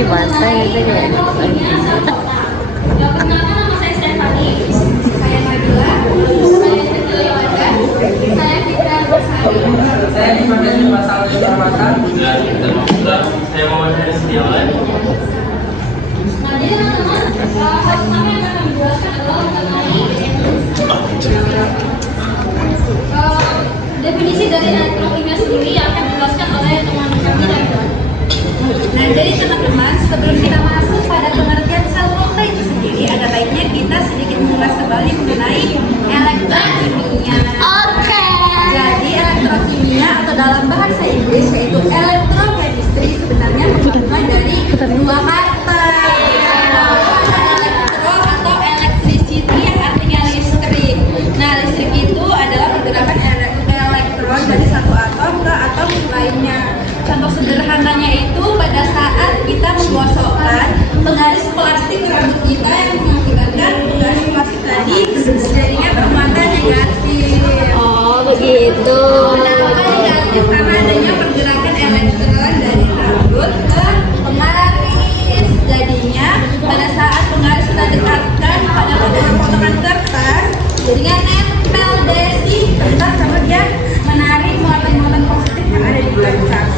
masa itu ya. Perkenalkan nama saya Stefani. Saya Nabila. Saya Fitri Yoga. Saya Fitra Bersari. Saya Dimakan Pasal Kecamatan. Saya Muhammad Haris Setiawan. Nah, jadi teman-teman, hal pertama yang akan kami jelaskan adalah mengenai definisi dari elektrokimia sendiri yang akan dijelaskan oleh teman kami dari Don. Nah, jadi teman-teman, sebelum kita masuk pada pengertian sel volta itu sendiri, ada baiknya kita sedikit mengulas kembali mengenai elektrokimia. Oke. Jadi elektrokimia atau dalam bahasa Inggris yaitu elektrochemistry sebenarnya tergabung dari dua kata. Elektro atau electricity yang artinya listrik. Nah, listrik itu adalah pergerakan elektron dari satu atom ke atom lainnya. Contoh sederhananya itu pada saat kita menggosokkan penggaris plastik ke rambut kita yang mengakibatkan penggaris plastik tadi jadinya bermuatan negatif. Oh, begitu. Kenapa negatif? Karena adanya pergerakan elektron dari rambut ke penggaris. Jadinya pada saat penggaris sudah dekatkan pada potongan kertas, jadinya nempel deh si kertas sama dia menarik muatan-muatan positif yang ada di kertas.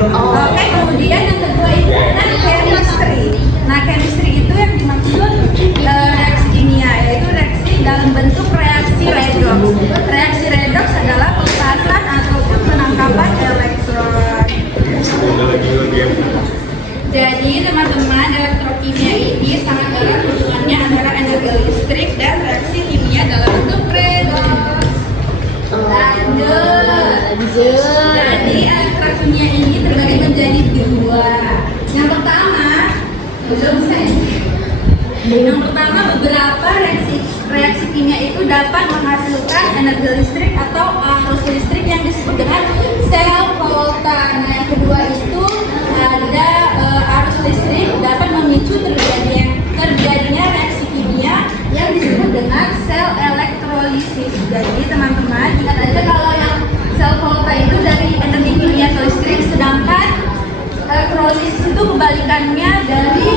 Oke, kemudian yang kedua itu adalah chemistry. Nah, chemistry itu yang dimaksud reaksi kimia, yaitu reaksi dalam bentuk reaksi redox. Reaksi redox adalah pelepasan ataupun penangkapan elektron. Jadi teman-teman, elektrokimia ini sangat erat hubungannya antara energi listrik dan reaksi kimia dalam bentuk redox. Lanjut. Jadi elektrokimia ini terbagi menjadi dua. Yang pertama, beberapa reaksi kimia itu dapat menghasilkan energi listrik atau arus listrik yang disebut dengan sel volta. Nah, yang kedua itu ada arus listrik dapat memicu terjadinya reaksi kimia yang disebut dengan sel elektrolisis. Jadi teman-teman ingat aja kalau yang sel volta itu dari energi kimia ke listrik, sedangkan elektrolisis itu kebalikannya dari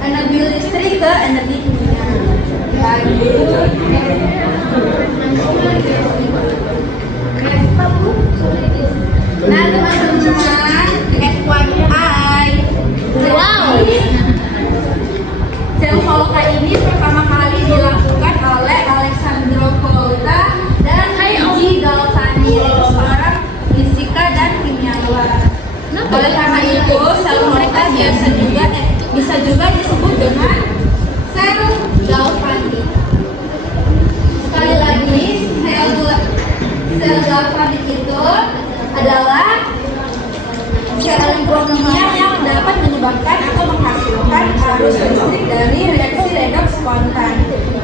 energi listrik ke energi kimia. Lanjut. Nah teman-teman, FYI, Wow. sel volta ini pertama kali dilakukan oleh Alessandro Volta dan Luigi Galvani, seorang fisika dan kimiawan. Oleh karena itu, sel volta bisa juga disebut dengan sel galvanik. Sekali lagi, sel galvanik itu adalah sel elektrokimia yang dapat menyebabkan atau menghasilkan arus listrik dari reaksi redox spontan.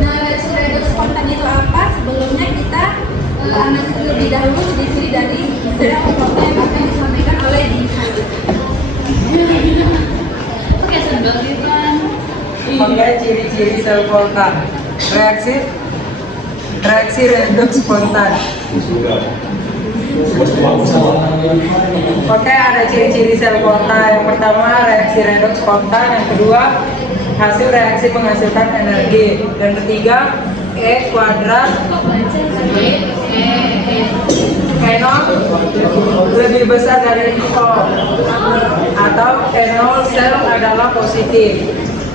Nah, reaksi redox spontan itu apa? Sebelumnya kita analisis lebih dahulu ciri-ciri dari sel volta yang akan disampaikan oleh Dina. Oke, sudah Divan. Oke, ciri-ciri sel volta. Reaksi redox spontan. Oke, ada ciri-ciri sel volta. Yang pertama reaksi redox spontan, yang kedua hasil reaksi menghasilkan energi, dan ketiga E kuadrat E0 lebih besar dari nol atau E0 sel adalah positif.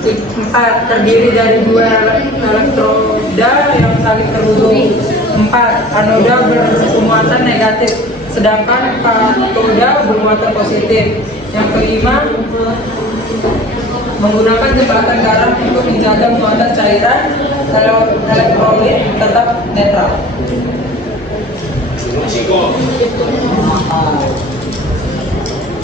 4. Terdiri dari dua elektroda yang saling terhubung. 4. Anoda bermuatan negatif, sedangkan katoda bermuatan positif. Yang kelima, menggunakan jembatan garam untuk menjaga muatan cairan elektrolit tetap netral.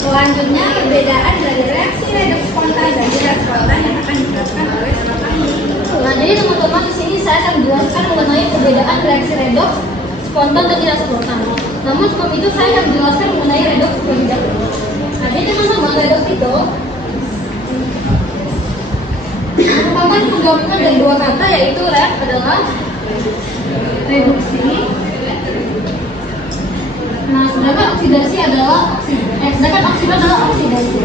Selanjutnya, perbedaan dari reaksi redox spontan dan tidak spontan yang akan dijelaskan oleh teman kami. Nah, jadi teman-teman di sini saya akan menjelaskan mengenai perbedaan reaksi redox spontan dan tidak spontan. Namun sebelum itu saya akan menjelaskan mengenai redox terlebih dahulu. Nah, jadi teman-teman, redox itu merupakan penggabungan dari dua kata, yaitu reak adalah reduksi. Nah, sedangkan oksidasi adalah oksidasi.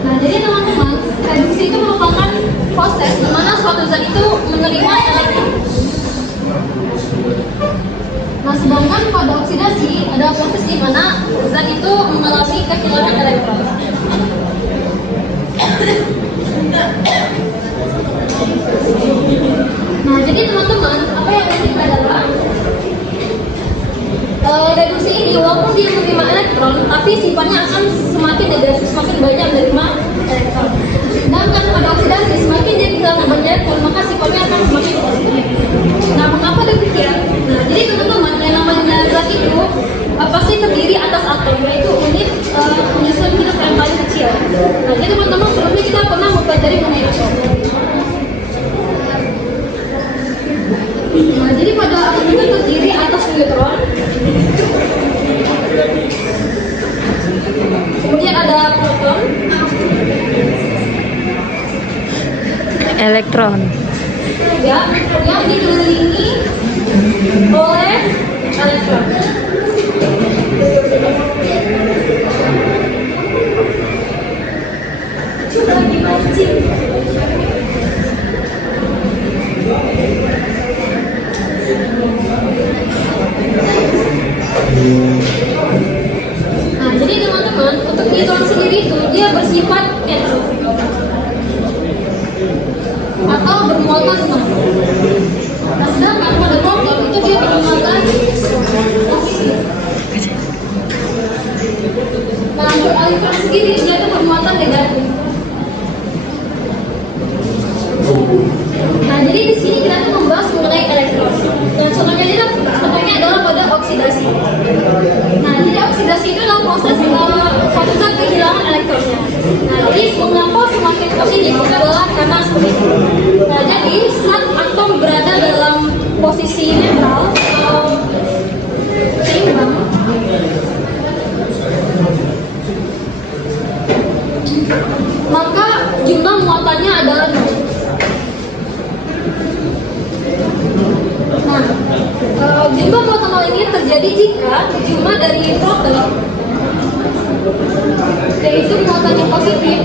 Nah, jadi teman-teman, reduksi itu merupakan proses di mana suatu zat itu menerima elektron. Nah, sedangkan pada oksidasi adalah proses di mana zat itu mengalami kehilangan elektron. Nah, jadi teman-teman, apa yang unik adalah reduksi ini walaupun dia menerima elektron, tapi sifatnya akan semakin negatif, semakin banyak menerima elektron. Sedangkan pada oksidasi, semakin dia kehilangan banyak elektron, maka sifatnya akan semakin positif. Nah, mengapa demikian? Nah, jadi teman-teman, yang namanya zat itu pasti terdiri atas atom, yaitu unit penyusun hidup yang paling kecil. Nah, jadi teman-teman, sebelumnya kita pernah mempelajari mengenai atom. Nah, jadi pada atom itu terdiri atas neutron, kemudian ada proton, Elektron. ya, yang dikelilingi oleh elektron. Coba dimancing. Nah, jadi teman-teman, untuk neutron sendiri itu dia bersifat netral atau bermuatan senang. Nah, sedangkan pada proton itu dia bermuatan positif. Nah, untuk elektron sendiri dia itu bermuatan negatif. Nah, jadi di sini kita tuh membahas mengenai elektron. Nah, contohnya adalah pada oksidasi. Nah, jadi oksidasi itu adalah proses suatu zat kehilangan elektronnya. Nah, jadi mengapa semakin positif itu adalah karena seperti itu. Nah, jadi saat atom berada dalam posisi netral atau seimbang, maka jumlah muatannya adalah 0. Nah, jumlah muatan nol ini terjadi jika jumlah dari proton, yaitu muatannya positif,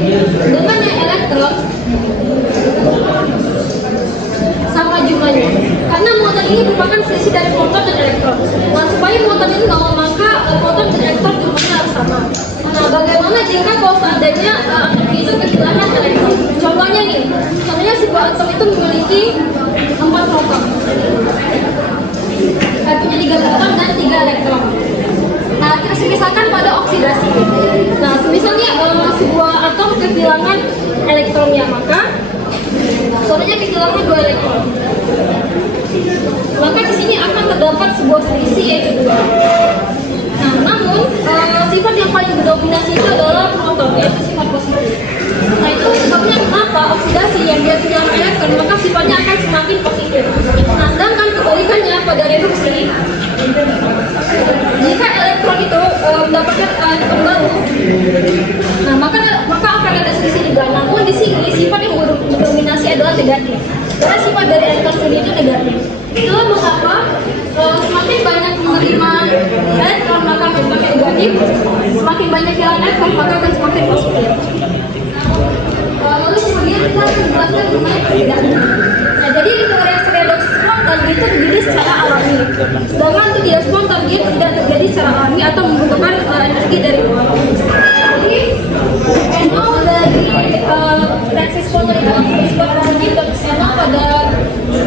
dengan yang elektron sama jumlahnya. Karena muatan ini merupakan selisih dari proton dan elektron. Nah, supaya muatan ini nol, maka proton dan elektron jumlahnya harus sama. Nah, bagaimana jika kalau seandainya atom itu kehilangan elektron? Contohnya nih, contohnya sebuah atom itu memiliki 4 proton, punya 3 proton dan 3 elektron. Nah, kita misalkan pada oksidasi. Nah, misalnya sebuah atom kehilangan elektronnya, maka contohnya kehilangan 2 elektron. Maka di sini akan terdapat sebuah selisih yaitu 2. Nah, namun sifat yang paling mendominasi itu adalah proton, yaitu sifat positif. Nah, itu sebabnya kenapa oksidasi yang dia kehilangan elektron, maka sifatnya akan semakin positif. Nah, sedangkan kebalikannya pada reduksi, jika elektron itu mendapatkan elektron baru, nah maka akan ada selisih juga. Namun di sini sifat yang mendominasi adalah negatif. Karena sifat dari elektron sendiri itu negatif. Itulah mengapa semakin banyak menerima elektron maka akan semakin negatif, semakin banyak kehilangan elektron maka akan semakin positif. Lalu kemudian kita akan menjelaskan mengenai perbedaannya. Nah, jadi untuk reaksi redoks spontan itu terjadi secara alami. Sedangkan untuk tidak spontan dia tidak terjadi secara alami atau membutuhkan energi dari luar. Jadi NO dari reaksi spontan itu bersifat positif dan NO pada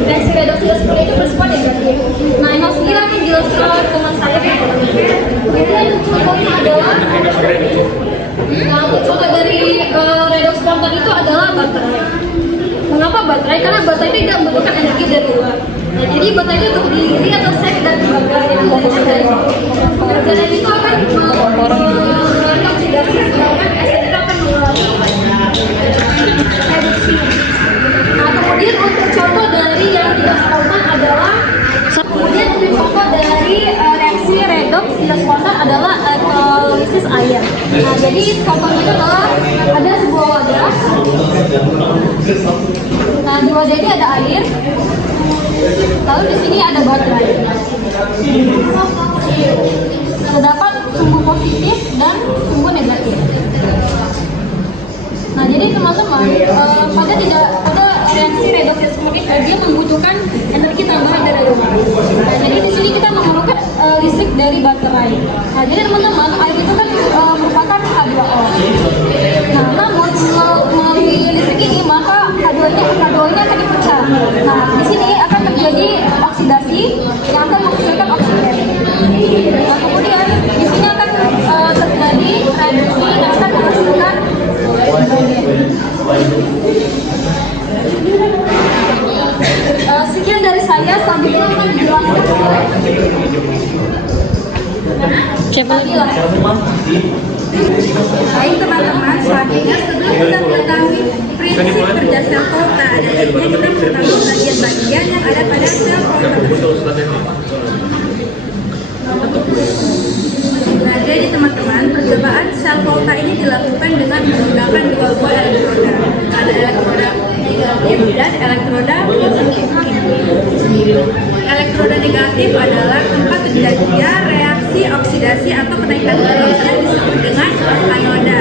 reaksi redoks seperti itu bersifat negatif. Nah, NO sendiri akan dijelaskan oleh teman saya. Kemudian contohnya adalah contoh dari redoks spontan itu adalah baterai. Mengapa baterai? Karena baterai itu tidak membutuhkan energi dari luar. Nah, jadi baterai itu terdiri atau set dari baterai yang dari baterai itu akan mengeluarkan oksidasi, sedangkan es itu akan mengeluarkan reduksi. Nah, kemudian untuk contoh dari yang tidak spontan adalah kemudian untuk contoh dari reaksi redoks tidak spontan adalah elektrolisis air. Nah, jadi contohnya itu adalah ada sebuah wadah. Nah, di wadah ini ada air. Lalu di sini ada baterai. Terdapat sumbu positif dan sumbu negatif. teman-teman, pada reaksi redoks seperti dia membutuhkan energi tambahan dari luar. Nah, jadi di sini kita memerlukan listrik dari baterai. Nah, jadi teman-teman, air itu kan merupakan H2O. Nah, namun melalui listrik ini maka H2O ini akan dipecah. Nah, di sini akan terjadi oksidasi yang akan menghasilkan oksigen. Nah, kemudian di sini akan terjadi reaksi yang akan menghasilkan sekian dari saya, selanjutnya akan dijelaskan oleh Baik teman-teman, selanjutnya sebelum kita mengetahui prinsip kerja sel volta, ada baiknya kita mengetahui bagian-bagian yang ada pada sel volta tersebut. Nah, jadi teman-teman, percobaan sel volta ini dilakukan dengan menggunakan dua buah elektroda. Ada elektroda negatif dan elektroda positif. Elektroda negatif adalah tempat terjadinya reaksi oksidasi atau kenaikan bilox yang disebut dengan anoda.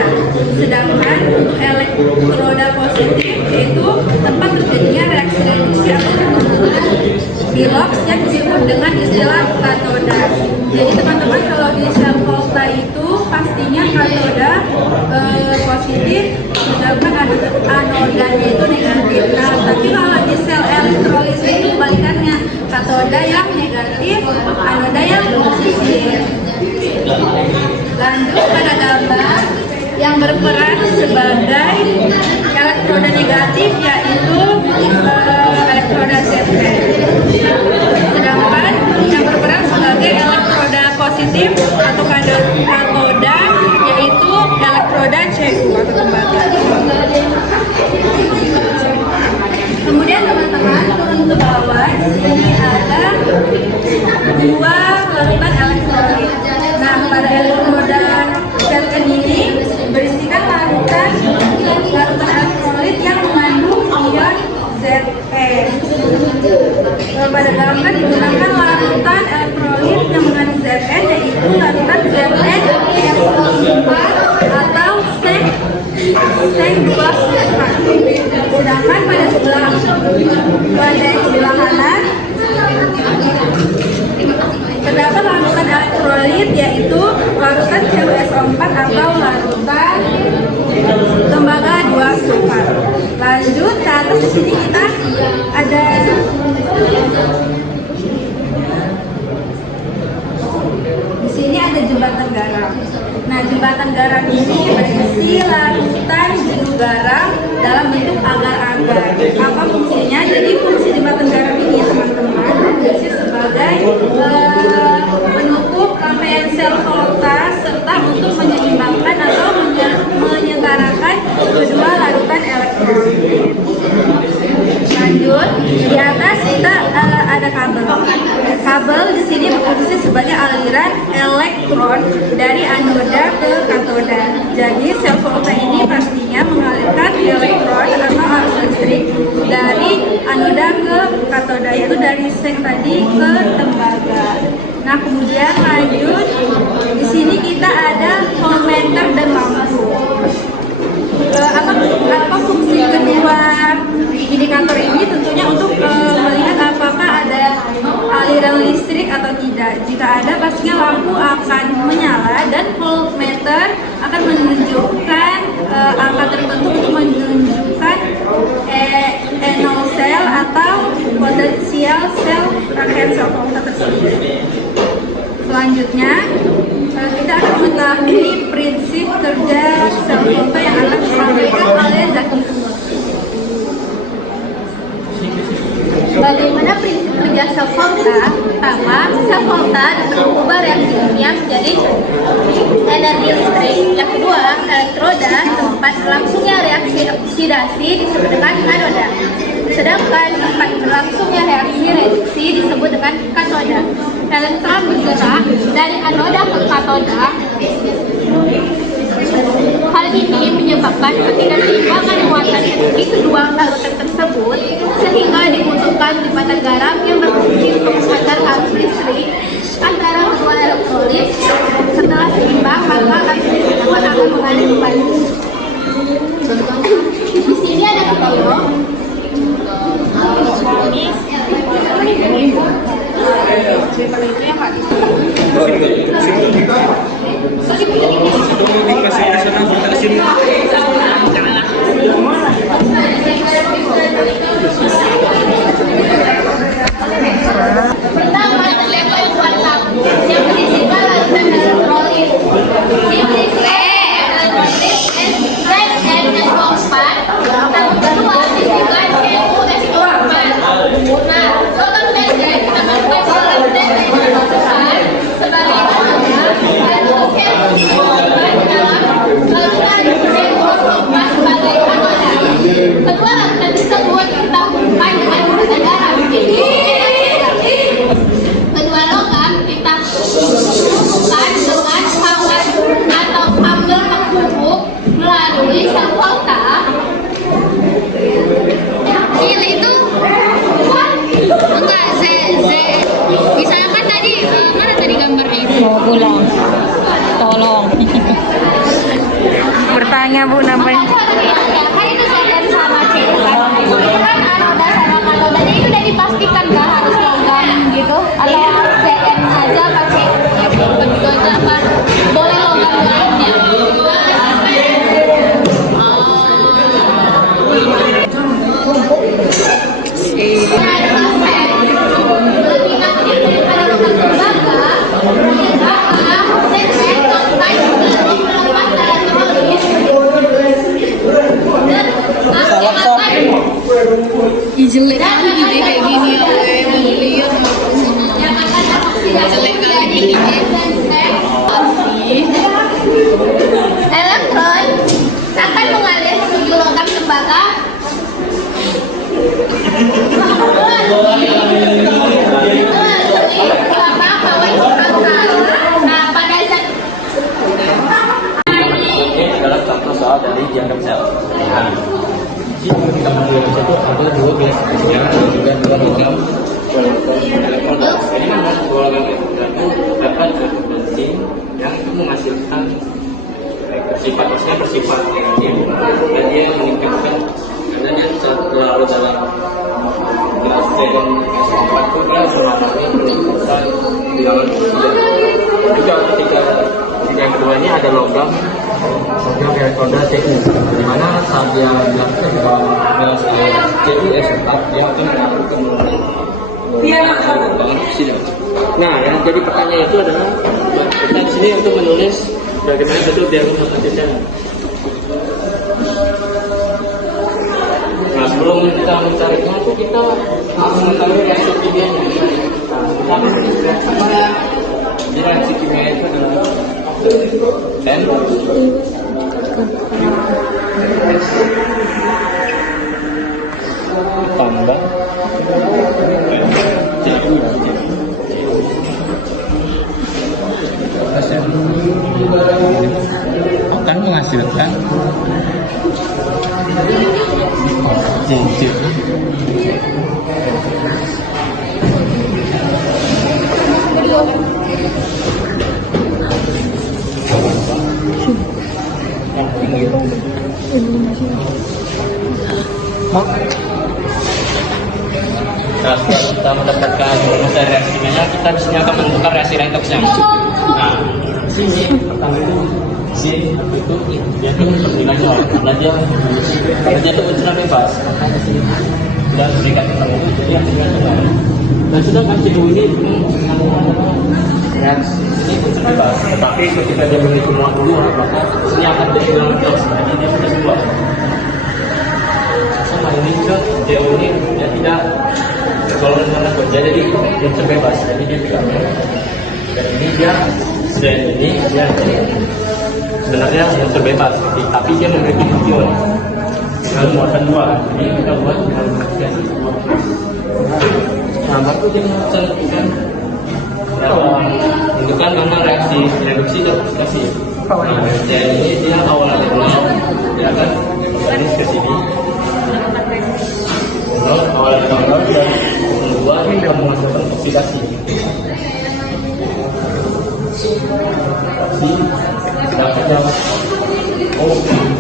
Sedangkan untuk elektroda positif yaitu tempat terjadinya reaksi reduksi atau penurunan bilox yang disebut dengan istilah katoda. Jadi teman-teman, kalau di sel volta itu pastinya katoda positif, sedangkan anodanya itu negatif. Nah, tapi kalau di sel elektrolis itu kebalikannya, katoda yang negatif, anoda yang positif. Lanjut pada gambar yang berperan sebagai elektroda negatif yaitu elektroda Zn. Sedangkan yang berperan sebagai elektroda positif atau katoda yaitu elektroda Cu atau tembaga. Kemudian teman-teman turun ke bawah, di sini ada dua larutan elektrolit. Nah, pada elektroda Zn ini berisikan larutan elektrolit yang mengandung ion Ze. Pada gambar digunakan larutan elektrolit yang mengandung Zn, yaitu larutan Zn-4 atau Seng 2 sulfat. Sedangkan pada sebelah kanan terdapat larutan elektrolit yaitu larutan CuSO4 atau larutan tembaga 2 sulfat. Lanjut ke atas, di sini kita ada jembatan garam. Nah, jembatan garam ini berisi larutan jenuh garam dalam bentuk agar-agar. Apa fungsinya? Jadi fungsi jembatan garam ini teman-teman berfungsi sebagai penutup rangkaian sel volta serta untuk menyeimbangkan atau menyetarakan kedua larutan elektrolit. Lanjut, di atas kita ada kabel. Kabel di sini berfungsi sebagai aliran elektron dari anoda ke katoda. Jadi sel volta ini pastinya mengalirkan elektron atau arus listrik dari anoda ke katoda, yaitu dari seng tadi ke tembaga. Nah, kemudian lanjut, di sini kita ada voltmeter dan lampu. Apa fungsi kedua indikator ini? Tentunya untuk melihat apakah ada aliran listrik atau tidak. Jika ada, pastinya lampu akan menyala dan voltmeter akan menunjukkan angka tertentu untuk menunjukkan NO sel atau potensial sel rangkaian sel volta tersebut. Selanjutnya, kita akan mengetahui prinsip kerja sel volta yang akan disampaikan oleh Zaki. Bagaimana prinsip kerja sel volta? Pertama, sel volta dapat mengubah reaksi kimia menjadi energi listrik. Yang kedua, elektroda tempat berlangsungnya reaksi oksidasi disebut dengan anoda. Sedangkan tempat berlangsungnya reaksi reduksi disebut dengan katoda. Elektron bergerak dari anoda ke katoda. Hal ini menyebabkan ketidakseimbangan muatan energi kedua larutan tersebut sehingga dibutuhkan jembatan garam yang berfungsi untuk menghantar arus listrik antara kedua elektrolit. Setelah seimbang, maka arus listrik akan mengalir kembali. Pertama, level WhatsApp yang berisikan larutan elektrolit. Ini berisikan elektrolit S4. Yang kedua, berisikan CuS4. Nah, total pendek kita masukkan ke dalam S4 sebagai namanya dan CuS4 di dalam larutan CuS4 sebagai anoda. Kedua larutan tersebut kita hubungkan dengan urusan darah. Kedua logam kita hubungkan dengan kawat atau kabel penghubung melalui servota. Ini itu enggak misalkan tadi mana tadi gambarnya itu? Mau pulang. Tolong. Bertanya Bu namanya. Kan itu saya dari sama C kan. Kan anoda sama katoda itu udah dipastikan kan harus logam gitu atau CN aja pakai begitu aja apa boleh logam lainnya. Nah, ada aspek lebih nanti ada logam tembaga, segmen, kontak, dan melepas elektrolit. Dan yang akan Jelek aku juga kayak gini ya, mau lihat yang akan menjadi elektron akan mengalir menuju logam tembaga melalui kelapa kawat pangkal. Nah, pada saat Ini adalah contoh soal dari diagram sel. Nah, di diagram sel itu ada dua bias dan juga dua logam. Ini memang dua logam elektron dapat berfungsi yang itu menghasilkan bersifat negatif dan dia meningkatkan karena dia terlalu dalam gelas freon S4 itu dia mengalami peningkatan bilangan juga ketika yang kedua ini ada logam elektroda CU di mana saat dia dilakukan di bawah gelas CU S4 dia akan melakukan pengembangan oksida. Nah, yang jadi pertanyaan itu adalah kita di sini untuk menulis bagaimana bentuk diagram oksida. Nah, sebelum kita mencarinya itu kita harus mengetahui reaksi kimianya. Nah, reaksi kimia itu adalah N tambah akan menghasilkan cincin. Nah, setelah kita mendapatkan rumus dari reaksi kimia, kita di sini akan menentukan reaksi redoksnya. Nah, di sini pertama itu C itu dia itu bernilai nol, belajar itu unsur bebas. Di sini sudah berikan tentang itu, jadi hasilnya nol. Dan sudah kasih dulu ini reaksi ini unsur bebas. Tetapi ketika dia memiliki muat dua, maka ini akan jadi bilangan redoks. Jadi dia sudah dua. Sama ini juga dia ini dia tidak kalau misalnya jadi unsur bebas, jadi dia tidak. Dan ini dia dan ini dia sebenarnya unsur bebas, tapi dia memiliki ion dengan muatan dua. Jadi kita buat dengan dua. Nah, baru dia menentukan menentukan mana reaksi reduksi dan oksidasi. Nah, jadi ini dia awalnya nol, dia akan ini ke sini. Nol awalnya nol dan kedua ini akan menghasilkan oksidasi. Dapatnya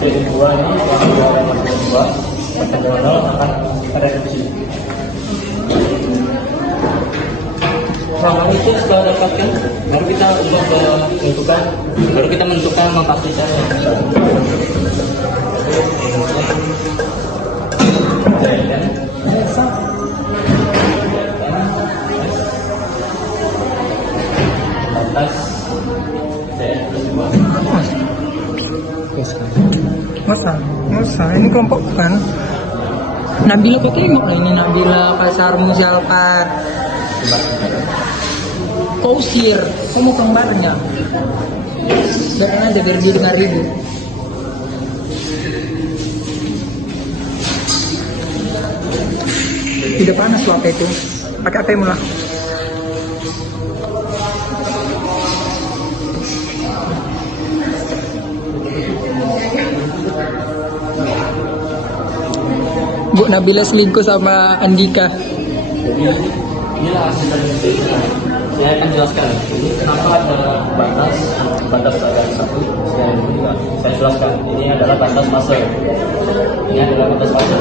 jadi dua ini dua akan nol akan reduksi. Selama itu setelah dapatkan, baru kita ubah ke menentukan, baru kita menentukan mempastikannya. Batas Masa, ini kelompok kan? Nabila kok tengok lah ini Nabila pasarmu sialpan. Kau usir, kau mau kembarnya? Biarin aja biar dia dengar ribut. Tidak panas lo apa itu? Pakai apa lah? Bu Nabila selingkuh sama Andika. Jadi inilah hasil dari studi. Saya akan jelaskan ini kenapa ada batas ada satu. Saya jelaskan ini adalah batas fase. Ini adalah batas fase.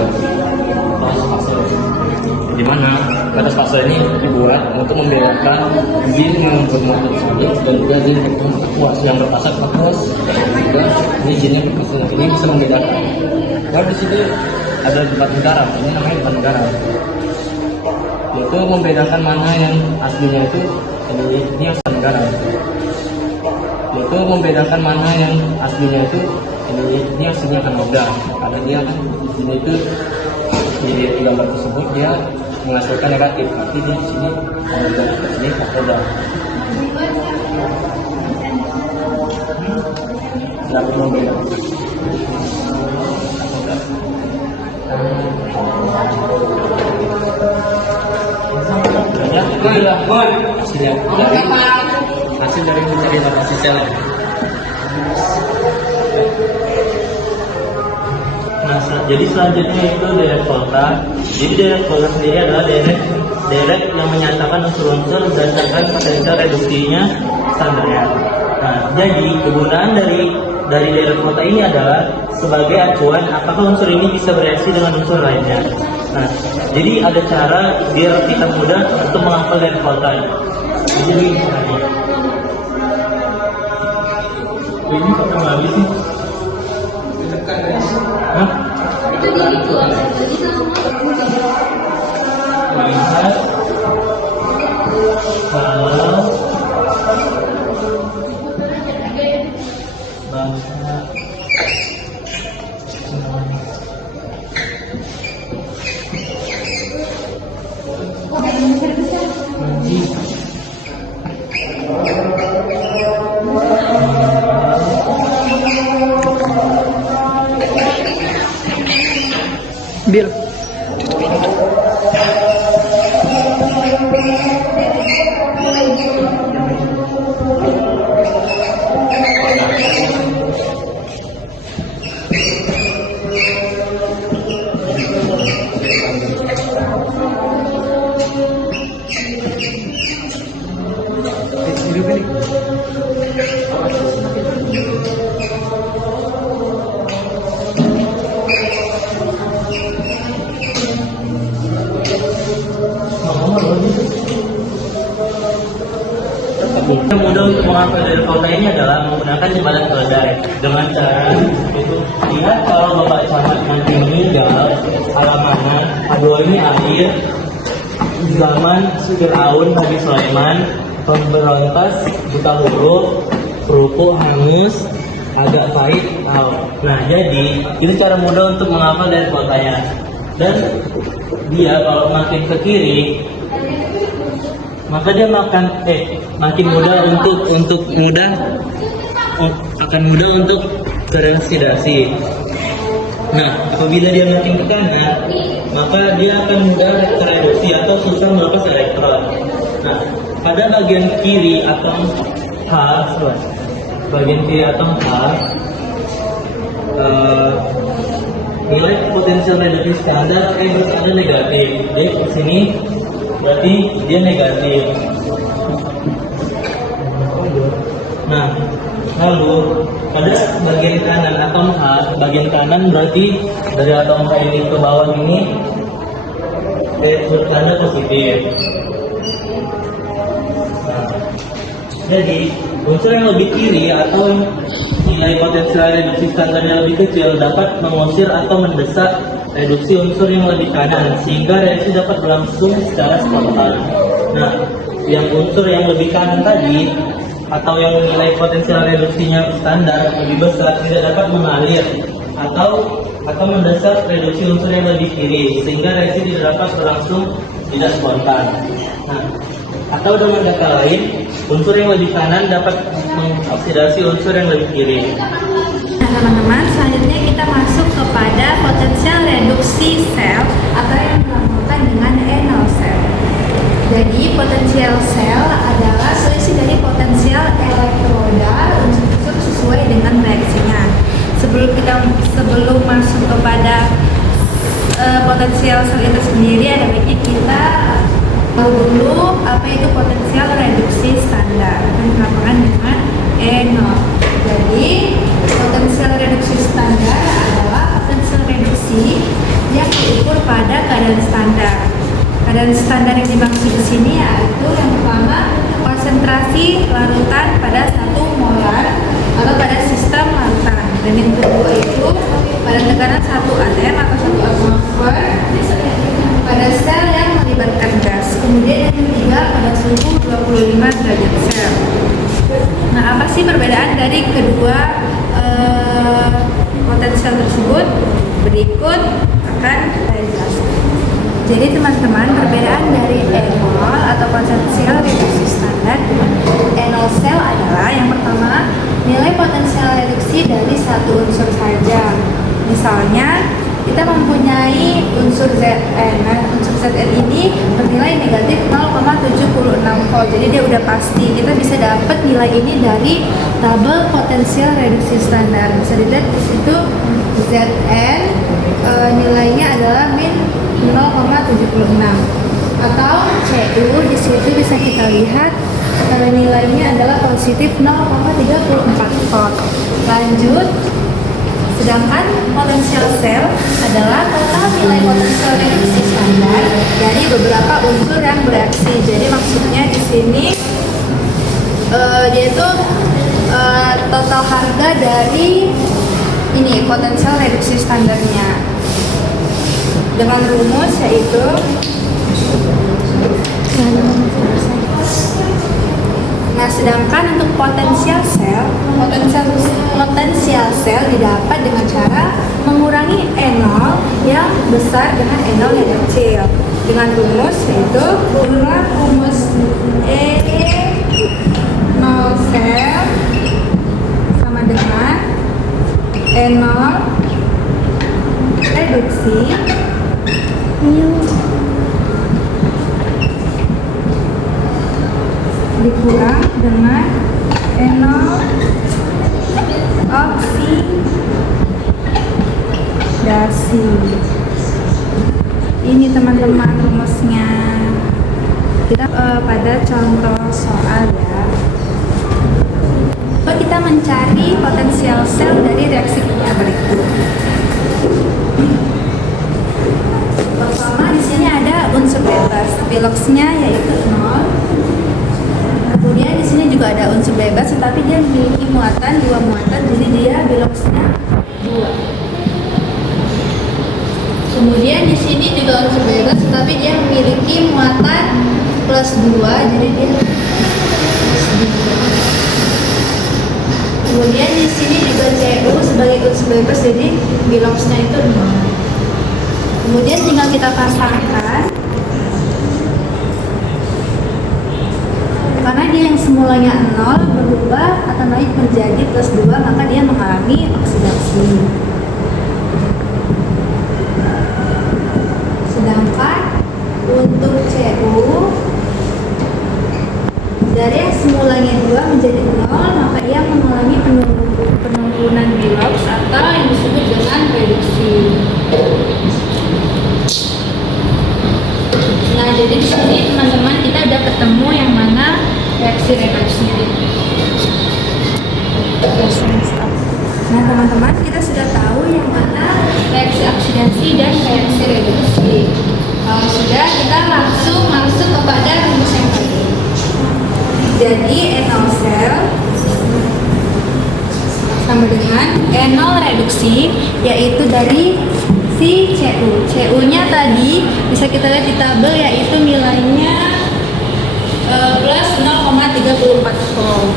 Di mana batas fase ini dibuat untuk membedakan jin yang bermotor tersebut dan juga jin berkuas yang berpasang berkuas dan juga ini jin yang berpasang ini bisa membedakan. Dan di sini ada debat negara, ini namanya debat negara. Itu membedakan mana yang aslinya itu ini asal negara. Itu membedakan mana yang aslinya itu ini aslinya kan muda. Karena dia kan ini itu di gambar tersebut dia menghasilkan negatif. Tapi di sini kalau di sini muda. Dapat membedakan. Hasil dari mencari lokasi sel. Nah, jadi selanjutnya itu direct volta. Jadi direct volta sendiri adalah direct yang menyatakan unsur-unsur berdasarkan potensial reduksinya standarnya. Nah, jadi kegunaan dari direct volta ini adalah sebagai acuan apakah unsur ini bisa bereaksi dengan unsur lainnya. Nah, jadi ada cara biar kita mudah untuk menghafal direct volta. Jadi ini kok lagi sih? Hah? Itu jadi tuh, jadi Lihat kalau bahasa Bil. Yang mudah untuk menghafal dari volta ini adalah menggunakan jembatan keledai dengan cara itu lihat kalau Bapak Camat nanti meninggal alamannya aduh ini air zaman Fir'aun Nabi Sulaiman pemberontas buta huruf kerupuk hangus agak pahit tahu. Nah jadi itu cara mudah untuk menghafal dari voltanya dan dia kalau makin ke kiri maka dia makin mudah akan mudah untuk teroxidasi. Nah, apabila dia makin ke kanan, maka dia akan mudah tereduksi atau susah melepas elektron. Nah, pada bagian kiri atom H, nilai potensial reduksi standar bertanda negatif. Jadi di sini berarti dia negatif. Nah, lalu pada bagian kanan atom H, bagian kanan berarti dari atom H ini ke bawah ini bertanda positif. Jadi, unsur yang lebih kiri atau nilai potensial reduksi standarnya lebih kecil dapat mengusir atau mendesak reduksi unsur yang lebih kanan sehingga reaksi dapat berlangsung secara spontan. Nah, yang unsur yang lebih kanan tadi atau yang nilai potensial reduksinya standar lebih besar tidak dapat mengalir atau mendesak reduksi unsur yang lebih kiri sehingga reaksi tidak dapat berlangsung tidak spontan. Nah, atau dengan kata lain, unsur yang lebih kanan dapat mengoksidasi unsur yang lebih kiri. Nah teman-teman, selanjutnya kita masuk kepada potensial reduksi sel atau yang dinamakan dengan enol sel. Jadi potensial sel adalah selisih dari potensial elektroda unsur sesuai dengan reaksinya. Sebelum masuk kepada potensial sel itu sendiri, ada baiknya kita tahu dulu apa itu potensial reduksi standar yang dinamakan dengan enol. Jadi potensial reduksi standar adalah potensial reduksi yang diukur pada keadaan standar. Keadaan standar yang dimaksud di sini yaitu yang pertama konsentrasi larutan pada 1 molar atau pada sistem larutan, dan yang kedua itu pada tekanan 1 atm atau 1 atmosfer pada sel yang melibatkan gas. Kemudian yang ketiga pada suhu 25 derajat sel. Nah, apa sih perbedaan dari kedua potensial tersebut? Berikut akan saya jelaskan. Jadi teman-teman, perbedaan dari enol atau potensial reduksi standar dengan enol sel adalah yang pertama, nilai potensial reduksi dari satu unsur saja. Misalnya, kita mempunyai unsur Zn. Nah, unsur Zn ini bernilai negatif 0,76 volt. Jadi dia udah pasti. Kita bisa dapat nilai ini dari tabel potensial reduksi standar. Bisa dilihat di situ Zn nilainya adalah min 0,76. Atau Cu di situ bisa kita lihat nilainya adalah positif 0,34 volt. Lanjut. Sedangkan potensial sel adalah total nilai potensial reduksi standar dari beberapa unsur yang bereaksi. Jadi maksudnya di sini dia itu total harga dari ini potensial reduksi standarnya dengan rumus yaitu Nah, sedangkan untuk potensial sel didapat dengan cara mengurangi enol yang besar dengan enol yang kecil dengan rumus yaitu rumus E0 sel sama dengan enol reduksi dikurang dengan enol oksidasi. Ini teman-teman rumusnya. Kita pada contoh soal ya. Kita mencari potensial sel dari reaksi kimia berikut. Pertama di sini ada unsur bebas, biloxnya yaitu 0. Kemudian di sini juga ada unsur bebas, tetapi dia memiliki muatan 2 muatan, jadi dia biloxnya 2. Kemudian di sini juga unsur bebas, tetapi dia memiliki muatan plus 2, jadi dia plus 2. Kemudian di sini juga Cu sebagai unsur bebas, jadi biloxnya itu 0. Kemudian tinggal kita pasangkan. Karena dia yang semulanya 0 berubah atau naik menjadi plus 2, maka dia mengalami oksidasi. Sedangkan untuk Cu dari yang semulanya 2 menjadi 0, maka ia mengalami penurunan bilox atau yang disebut dengan reduksi. Nah, jadi di sini teman-teman kita udah ketemu yang mana reaksi redoksnya. Nah, teman-teman kita sudah tahu yang mana reaksi oksidasi dan reaksi reduksi. Kalau sudah, kita langsung masuk kepada rumus yang tadi. Jadi NaOH yaitu dari si Cu. Cu-nya tadi bisa kita lihat di tabel, yaitu nilainya plus 0,34 volt.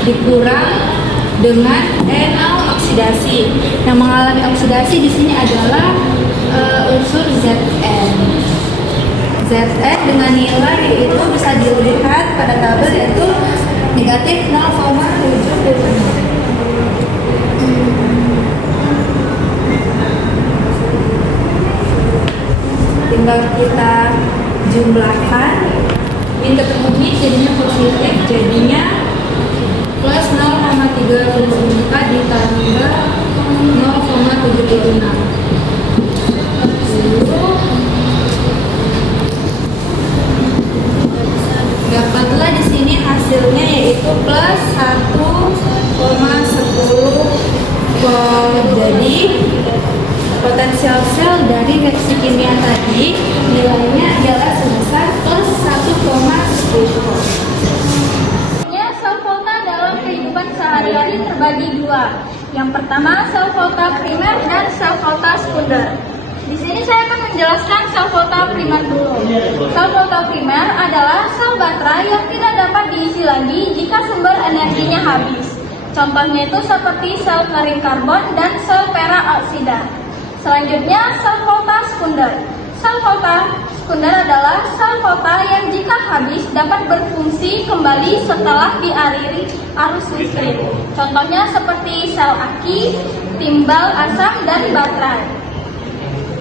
Dikurang dengan NO oksidasi. Yang mengalami oksidasi di sini adalah unsur Zn. Zn dengan nilai itu bisa dilihat pada tabel, yaitu negatif 0,76. Tinggal kita jumlahkan, ini ketemu ini jadinya positif, jadinya plus 0,34 ditambah 0,76. Dapatlah di sini hasilnya, yaitu plus 1,10 volt. Jadi potensial sel dari reaksi kimia tadi nilainya adalah sebesar plus 1,10 volt. Sel volta dalam kehidupan sehari-hari terbagi dua. Yang pertama, sel volta primer dan sel volta sekunder. Di sini saya akan menjelaskan sel volta primer dulu. Sel volta primer adalah sel baterai yang tidak dapat diisi lagi jika sumber energinya habis. Contohnya itu seperti sel kering karbon dan sel peroksida. Selanjutnya, sel volta sekunder. Sel volta sekunder adalah sel volta yang jika habis dapat berfungsi kembali setelah dialiri arus listrik. Contohnya seperti sel aki, timbal asam, dan baterai.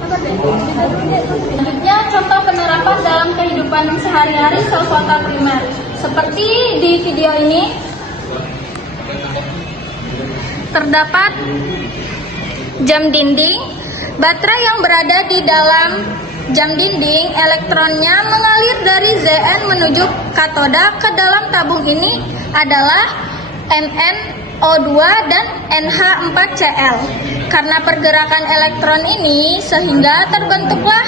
Selanjutnya, contoh penerapan dalam kehidupan sehari-hari sel volta primer. Seperti di video ini, terdapat jam dinding. Baterai yang berada di dalam jam dinding, elektronnya mengalir dari Zn menuju katoda. Ke dalam tabung ini adalah NnO2 dan NH4Cl. Karena pergerakan elektron ini, sehingga terbentuklah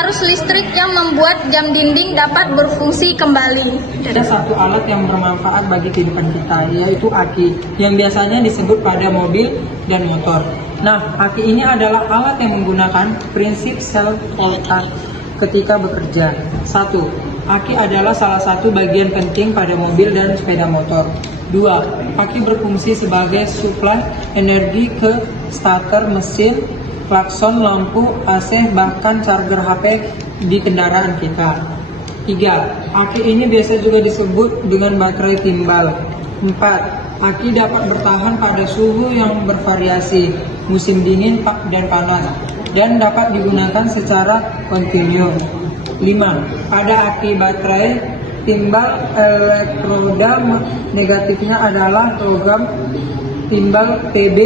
arus listrik yang membuat jam dinding dapat berfungsi kembali. Ada satu alat yang bermanfaat bagi kehidupan kita, yaitu aki, yang biasanya disebut pada mobil dan motor. Nah, aki ini adalah alat yang menggunakan prinsip sel volta ketika bekerja. 1. Aki adalah salah satu bagian penting pada mobil dan sepeda motor. 2. Aki berfungsi sebagai suplai energi ke starter mesin, klakson, lampu, AC, bahkan charger HP di kendaraan kita. 3. Aki ini biasa juga disebut dengan baterai timbal. 4. Aki dapat bertahan pada suhu yang bervariasi, musim dingin dan panas, dan dapat digunakan secara kontinu. 5. Pada aki baterai timbal, elektroda negatifnya adalah logam timbal Pb,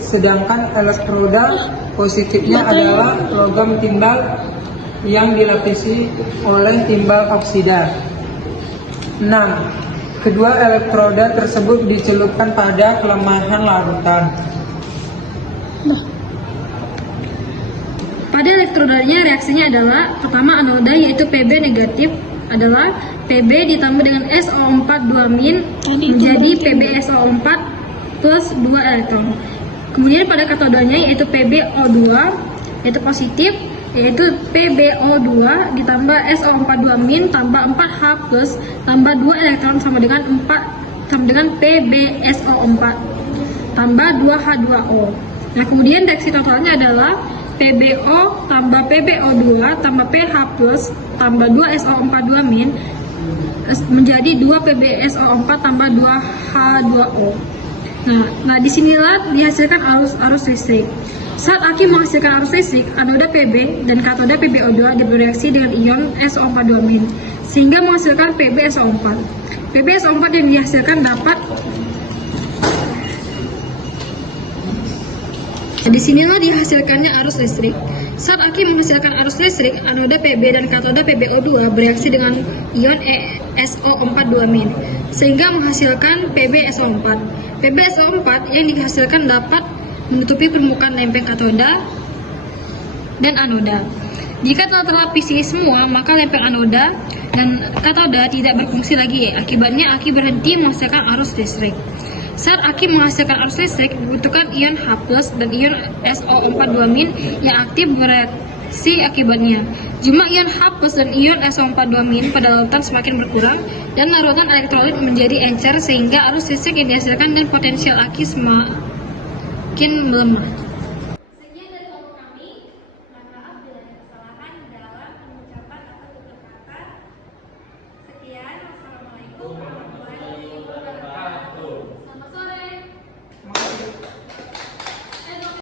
sedangkan elektroda positifnya adalah logam timbal yang dilapisi oleh timbal oksida. 6. Kedua elektroda tersebut dicelupkan pada kelemahan larutan. Pada elektrodanya reaksinya adalah pertama anoda, yaitu Pb negatif adalah Pb ditambah dengan SO4 2- menjadi PbSO4 plus 2 elektron. Kemudian pada katodanya yaitu PbO2 yaitu positif, yaitu PbO2 ditambah SO4 2- tambah 4H plus tambah 2 elektron sama dengan PbSO4 tambah 2H2O. Nah, kemudian reaksi totalnya adalah PbO tambah PbO2 tambah PH plus tambah 2 SO4 2- menjadi 2 PbSO4 tambah 2H2O. Nah, disinilah dihasilkan arus listrik. Saat aki menghasilkan arus listrik, anoda Pb dan katoda PbO2 bereaksi dengan ion SO4 2- sehingga menghasilkan PbSO4. PbSO4 yang dihasilkan dapat disinilah dihasilkannya arus listrik. Saat aki menghasilkan arus listrik, anoda Pb dan katoda PbO2 bereaksi dengan ion SO4 2- sehingga menghasilkan PbSO4. PbSO4 yang dihasilkan dapat menutupi permukaan lempeng katoda dan anoda. Jika telah terlapisi semua, maka lempeng anoda dan katoda tidak berfungsi lagi. Akibatnya aki berhenti menghasilkan arus listrik. Saat aki menghasilkan arus listrik, dibutuhkan ion H+ dan ion SO42- yang aktif bereaksi akibatnya. Jumlah ion H+ dan ion SO42- pada lautan semakin berkurang dan larutan elektrolit menjadi encer sehingga arus listrik yang dihasilkan dan potensial aki semakin melemah.